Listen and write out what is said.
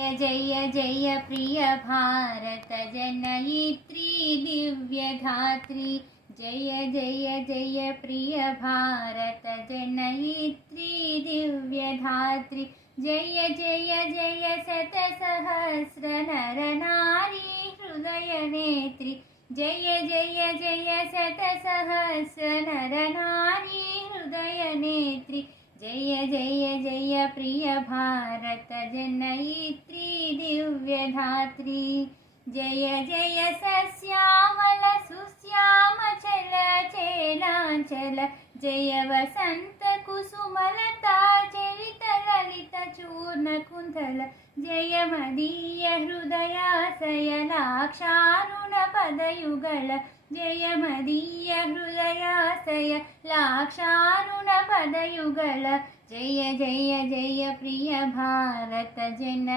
जय जय प्रिय भारत जनयित्री दिव्यधात्री। जय जय जय प्रिय भारत जनयित्री दिव्यधात्री। जय जय जय शतसहस्र नर नारी हृदय नेत्री। जय जय जय शतसहस्र नर नारी हृदय नेत्री। जय जय जय प्रिय भारत जनयित्री दिव्यधात्री। जय जय सस्यामल सुश्यामचल चेलांचल। जय वसंत कुसुमलता चरित ललित चूर्ण कुंतल। जय मदीय हृदयाशय लाक्षारुण पदयुगल। जय मदीय हृदयाशय लाक्षारुण पदयुगल। जय जय जय प्रिय भारत जन